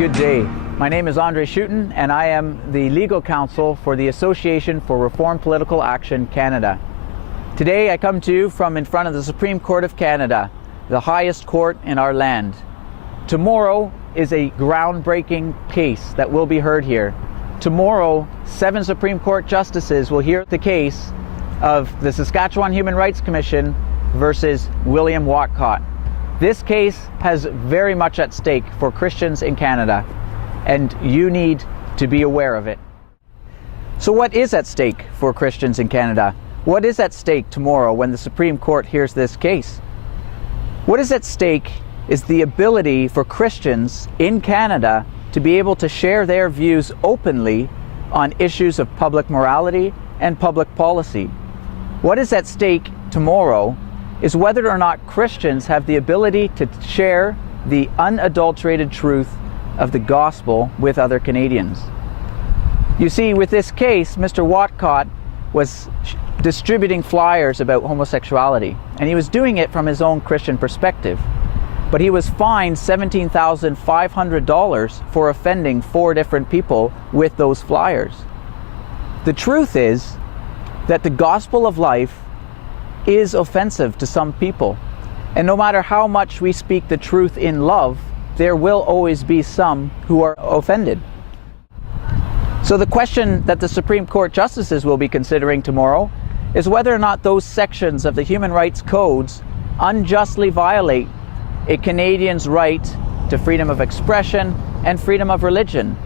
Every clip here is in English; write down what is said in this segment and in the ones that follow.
Good day. My name is Andre Schutten, and I am the legal counsel for the Association for Reformed Political Action Canada. Today I come to you from in front of the Supreme Court of Canada, the highest court in our land. Tomorrow is a groundbreaking case that will be heard here. Tomorrow, 7 Supreme Court justices will hear the case of the Saskatchewan Human Rights Commission versus William Whatcott. This case has very much at stake for Christians in Canada, and you need to be aware of it. So what is at stake for Christians in Canada? What is at stake tomorrow when the Supreme Court hears this case? What is at stake is the ability for Christians in Canada to be able to share their views openly on issues of public morality and public policy. What is at stake tomorrow is whether or not Christians have the ability to share the unadulterated truth of the gospel with other Canadians. You see, with this case, Mr. Whatcott was distributing flyers about homosexuality, and he was doing it from his own Christian perspective. But he was fined $17,500 for offending 4 different people with those flyers. The truth is that the gospel of life is offensive to some people. And no matter how much we speak the truth in love, there will always be some who are offended. So the question that the Supreme Court justices will be considering tomorrow is whether or not those sections of the human rights codes unjustly violate a Canadian's right to freedom of expression and freedom of religion.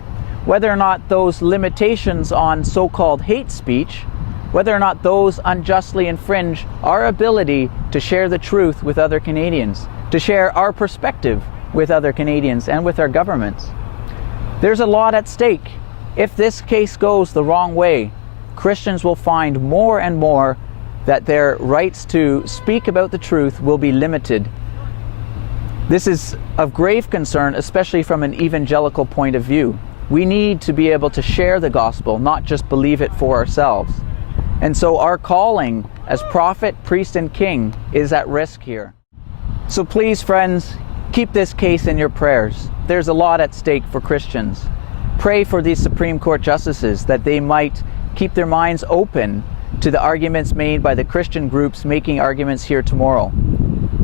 Whether or not those limitations on so-called hate speech, whether or not those unjustly infringe our ability to share the truth with other Canadians, to share our perspective with other Canadians and with our governments. There's a lot at stake. If this case goes the wrong way, Christians will find more and more that their rights to speak about the truth will be limited. This is of grave concern, especially from an evangelical point of view. We need to be able to share the gospel, not just believe it for ourselves. And so our calling as prophet, priest, and king is at risk here. So please, friends, keep this case in your prayers. There's a lot at stake for Christians. Pray for these Supreme Court justices that they might keep their minds open to the arguments made by the Christian groups making arguments here tomorrow.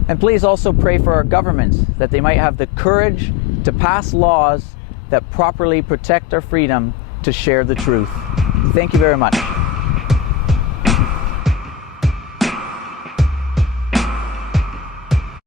And please also pray for our governments that they might have the courage to pass laws that properly protect our freedom to share the truth. Thank you very much.